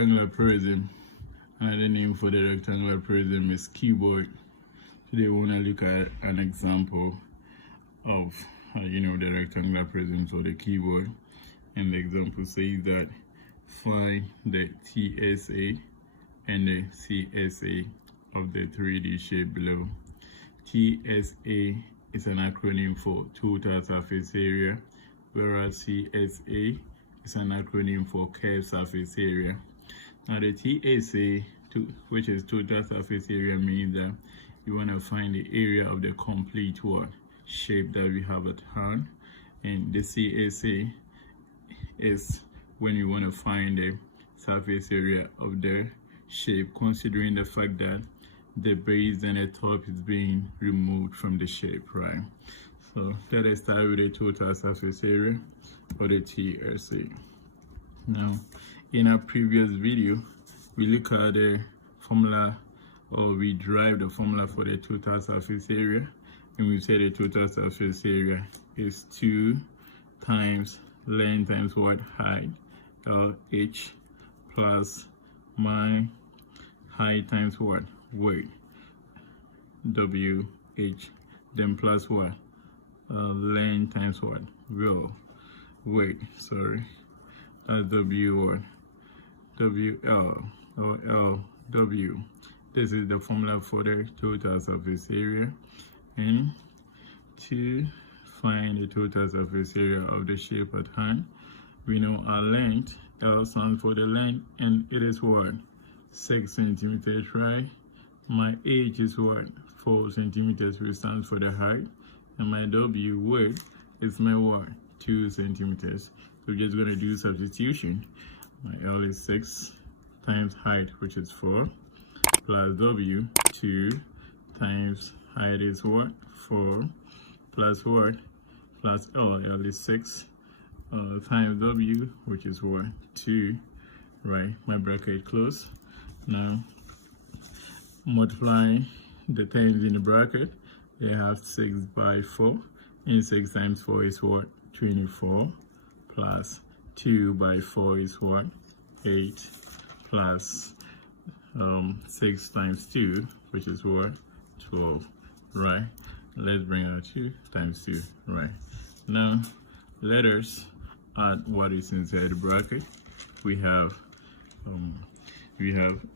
rectangular prism. Another name for the rectangular prism is cuboid. Today we want to look at an example of the rectangular prisms or the cuboid. And the example says that find the TSA and the CSA of the 3D shape below. TSA is an acronym for total surface area, whereas CSA is an acronym for curved surface area. Now the TSA, which is total surface area, means that you want to find the area of the complete shape that we have at hand, and the CSA is when you want to find the surface area of the shape, considering the fact that the base and the top is being removed from the shape, right? So let us start with the total surface area, or the TSA. Now, in our previous video, we look at the formula, or we derived the formula for the total surface area, and we say the total surface area is 2 times length times what? Height, LH, plus my height times what? Weight, WH, then plus what? Length times what? Weight, sorry, that's W what? WL or LW. This is the formula for the total surface area. And to find the total surface area of the shape at hand, we know our length, L stands for the length, and it is what? 6 centimeters, right? My H is what? 4 centimeters, which stands for the height. And my W, width, is my what? 2 centimeters. So we're just going to do substitution. My L is 6 times height, which is 4, plus W, 2 times height is what? 4, plus what? Plus L is 6 times W, which is what? 2, right? My bracket close. Now multiply the terms in the bracket. They have 6 by 4, and 6 times 4 is what? 24, plus 2 by 4 is what? 8, plus 6 times 2, which is what? 12, right? Let's bring out 2 times 2, right? Now let us add what is inside the bracket. We have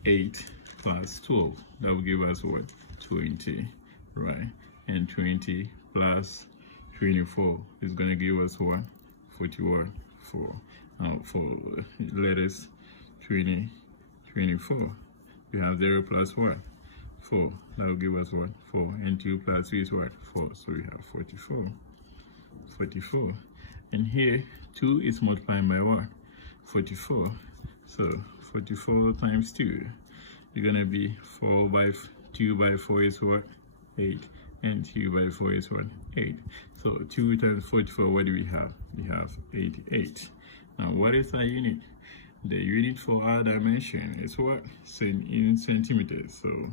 8 plus 12. That will give us what? 20, right? And 20 plus 24 is going to give us what? 41. 4. Now for letters 20, 24. We have 0 plus what? 4. That will give us what? 4. And 2 plus 3 is what? 4. So we have 44. 44. And here 2 is multiplying by what? 44. So 44 times 2 is going to be 4 by 2 by 4 is what? 8. And 2 by 4 is what? 8. So 2 times 44, what do we have? We have 88. Now what is our unit? The unit for our dimension is what? In centimeters. So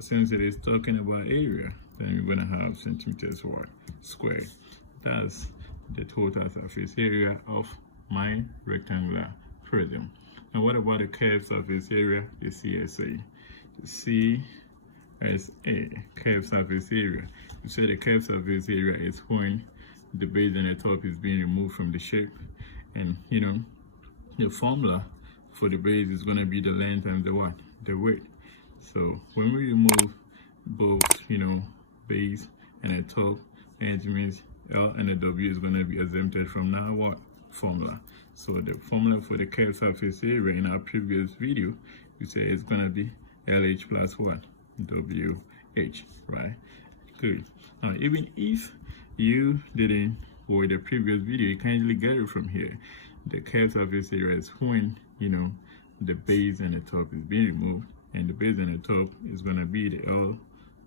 since it is talking about area, then we're going to have centimeters what? Squared. That's the total surface area of my rectangular prism. Now what about the curved surface area? The CSA. The CSA, curved surface area. You say the curved surface area is when the base and the top is being removed from the shape. And the formula for the base is going to be the length times the what? The width. So when we remove both, base and the top, and it means L and the W is going to be exempted from now what? Formula. So the formula for the curved surface area in our previous video, we say it's going to be LH plus what? WH, right? Good. Now even if you didn't, or the previous video, you can easily get it from here. The curved surface area is when the base and the top is being removed, and the base and the top is going to be the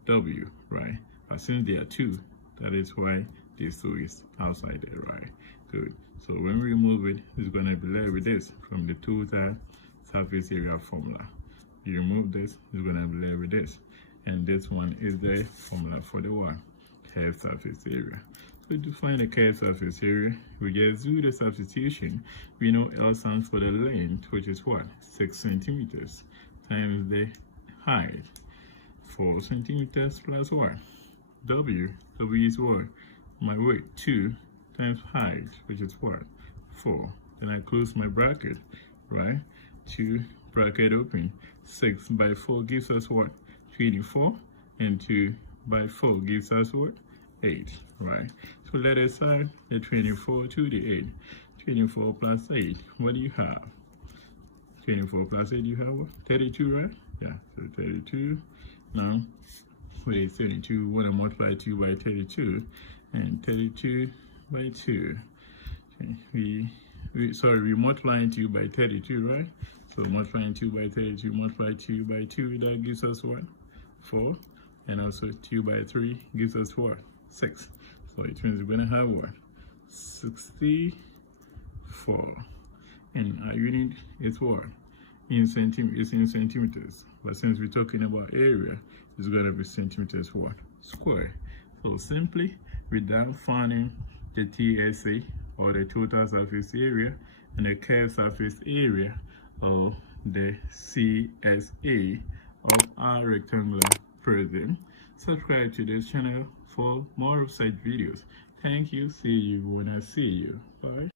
LW, right? But since there are 2, that is why this 2 is outside there, right? Good. So when we remove it, it's going to be left with this from the total surface area formula. You remove this, it's going to be left with this, and this one is the formula for the what? Curved surface area. So to find the curved surface area, we just do the substitution. We know L stands for the length, which is what? 6 centimeters times the height. 4 centimeters plus what? W is what? My weight, 2 times height, which is what? 4. Then I close my bracket, right? 2 bracket open. 6 by 4 gives us what? 24. And 2 by 4 gives us what? 8, right? So let us add the 24 to the 8. 24 plus 8, what do you have? 24 plus 8, you have what? 32, right? Yeah, so 32. Now, what is 32? When I multiply 2 by 32, and 32 by 2. Okay, we multiplying 2 by 32, right? So multiplying 2 by 32, multiply 2 by 2, that gives us what? 4. And also 2 by 3 gives us what? 6. So it means we're going to have what? 64. And our unit is what? It's in centimeters. But since we're talking about area, it's going to be centimeters what? Square. So simply, without finding the TSA, or the total surface area, and the curved surface area, or the CSA of our rectangular prism, subscribe to this channel for more of such videos. Thank you. See you when I see you. Bye.